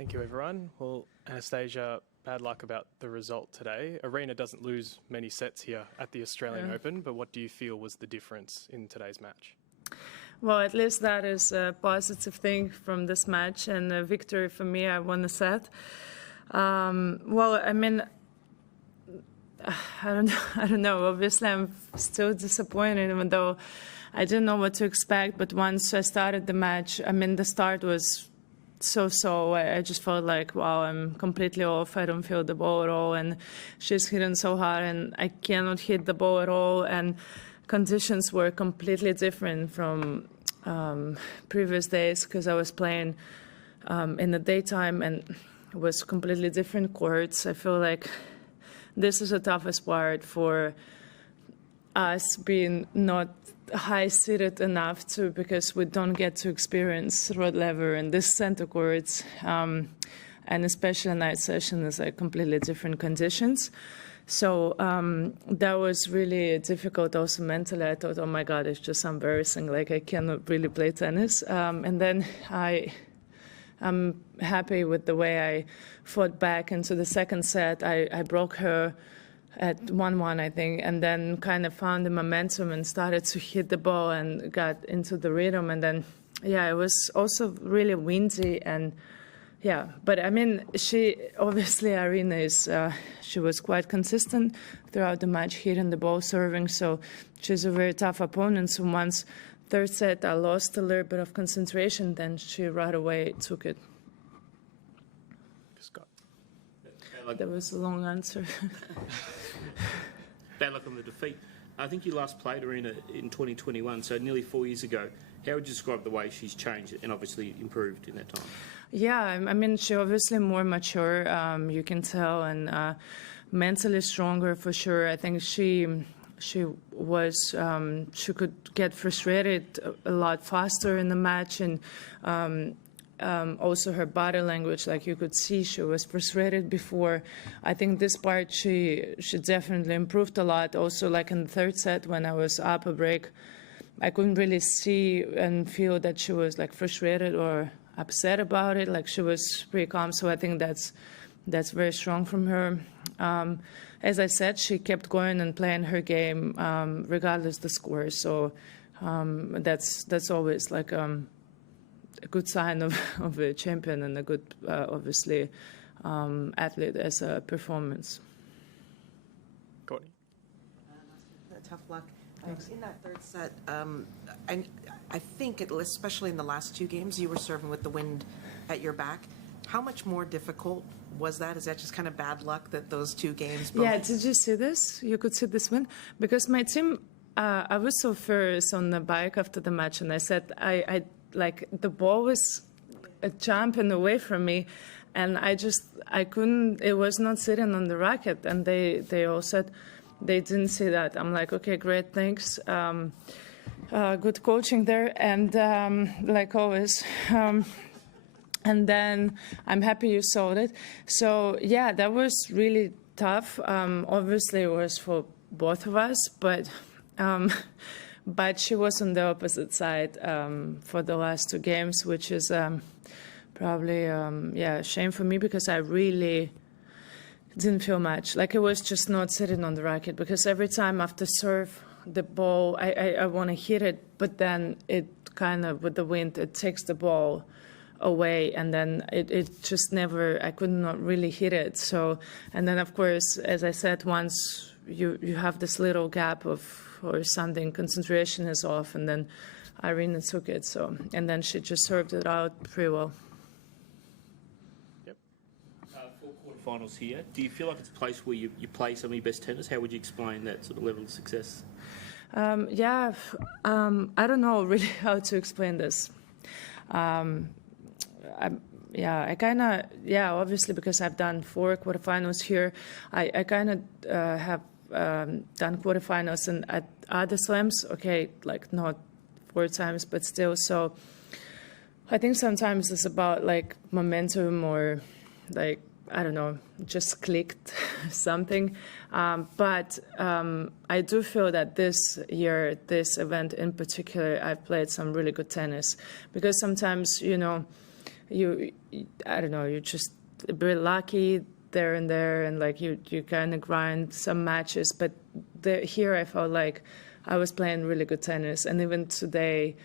Thank you, everyone. Well, Anastasia, bad luck about the result today. Aryna doesn't lose many sets here at the Australian Open, but what do you feel was the difference in today's match? Well, at least that is a positive thing from this match, and a victory for me. I won the set. Well, I mean, I don't know. Obviously, I'm still disappointed, even though I didn't know what to expect. But once I started the match, I mean, the start was so. I just felt like, wow, I'm completely off. I don't feel the ball at all, and she's hitting so hard, and I cannot hit the ball at all. And conditions were completely different from previous days because I was playing in the daytime, and it was completely different courts. I feel like this is the toughest part for us, being not high-seated enough to, because we don't get to experience Rod Laver in this center courts, and especially night session is like completely different conditions. So that was really difficult also mentally. I thought, oh my God, it's just embarrassing. Like I cannot really play tennis. And then I'm happy with the way I fought back into the second set. I broke her at 1-1, I think, and then kind of found the momentum and started to hit the ball and got into the rhythm. And then, yeah, it was also really windy and, yeah. But, I mean, obviously, Aryna she was quite consistent throughout the match, hitting the ball, serving. So she's a very tough opponent. So once third set, I lost a little bit of concentration, then she right away took it. Scott. That was a long answer. Bad luck on the defeat. I think you last played Aryna in 2021, so nearly 4 years ago. How would you describe the way she's changed and obviously improved in that time? Yeah, I mean, she's obviously more mature, you can tell, and mentally stronger for sure. I think she could get frustrated a lot faster in the match, and also her body language, like you could see she was frustrated before. I think this part she definitely improved a lot. Also, like in the third set when I was up a break, I couldn't really see and feel that she was like frustrated or upset about it. Like she was pretty calm. So I think that's very strong from her. As I said, she kept going and playing her game regardless of the score. So that's always like a good sign of a champion and a good, obviously, athlete as a performance. Courtney. Tough luck. In that third set, I think, especially in the last two games, you were serving with the wind at your back. How much more difficult was that? Is that just kind of bad luck that those two games both... Yeah, did you see this? You could see this wind? Because my team, I was so furious on the bike after the match, and I said, I like, the ball was jumping away from me, and I couldn't, it was not sitting on the racket, and they all said they didn't see that. I'm like, okay, great, thanks. Good coaching there, and like always. And then I'm happy you saw it. So, yeah, that was really tough. Obviously, it was for both of us, but she was on the opposite side for the last two games, which is probably, a shame for me because I really didn't feel much. Like, it was just not sitting on the racket because every time after serve, the ball, I want to hit it, but then it kind of, with the wind, it takes the ball away, and then it just never, I could not really hit it. So, and then of course, as I said, once you have this little gap of or something, concentration is off, and then Aryna took it. So, and then she just served it out pretty well. Yep. For quarterfinals here, do you feel like it's a place where you play some of your best tennis? How would you explain that sort of level of success? I don't know really how to explain this. Obviously because I've done 4 quarterfinals here, I kind of have done quarterfinals and at other slams, okay, like not 4 times, but still. So I think sometimes it's about like momentum or like, I don't know, just clicked something. But I do feel that this year, this event in particular, I've played some really good tennis because sometimes, you know, I don't know, you're just a bit lucky there and there, and like you kind of grind some matches. But here I felt like I was playing really good tennis, and even today,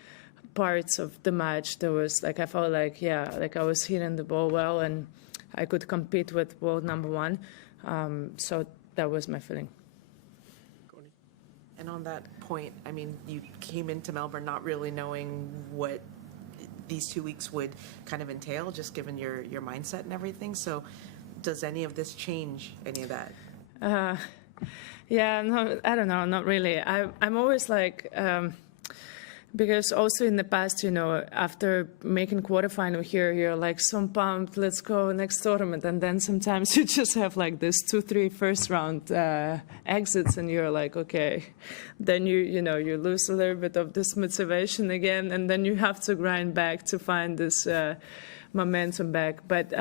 parts of the match there was like I felt like I was hitting the ball well, and I could compete with world number one. So that was my feeling. And on that point, I mean, you came into Melbourne not really knowing what these 2 weeks would kind of entail, just given your mindset and everything. So does any of this change any of that? Yeah, no, I don't know, not really. I'm always like, because also in the past, you know, after making quarterfinal here, you're like so pumped, let's go next tournament. And then sometimes you just have like this 2-3 first round exits, and you're like, okay. Then you lose a little bit of this motivation again, and then you have to grind back to find this momentum back. But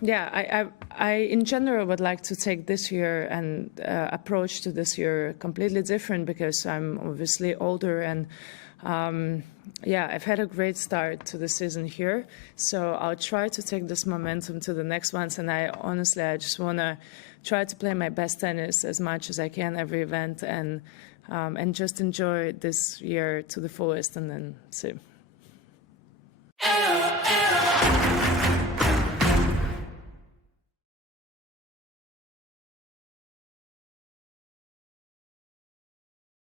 yeah, I in general would like to take this year and approach to this year completely different, because I'm obviously older, and yeah, I've had a great start to the season here. So I'll try to take this momentum to the next ones, and I just want to try to play my best tennis as much as I can every event, and just enjoy this year to the fullest, and then see.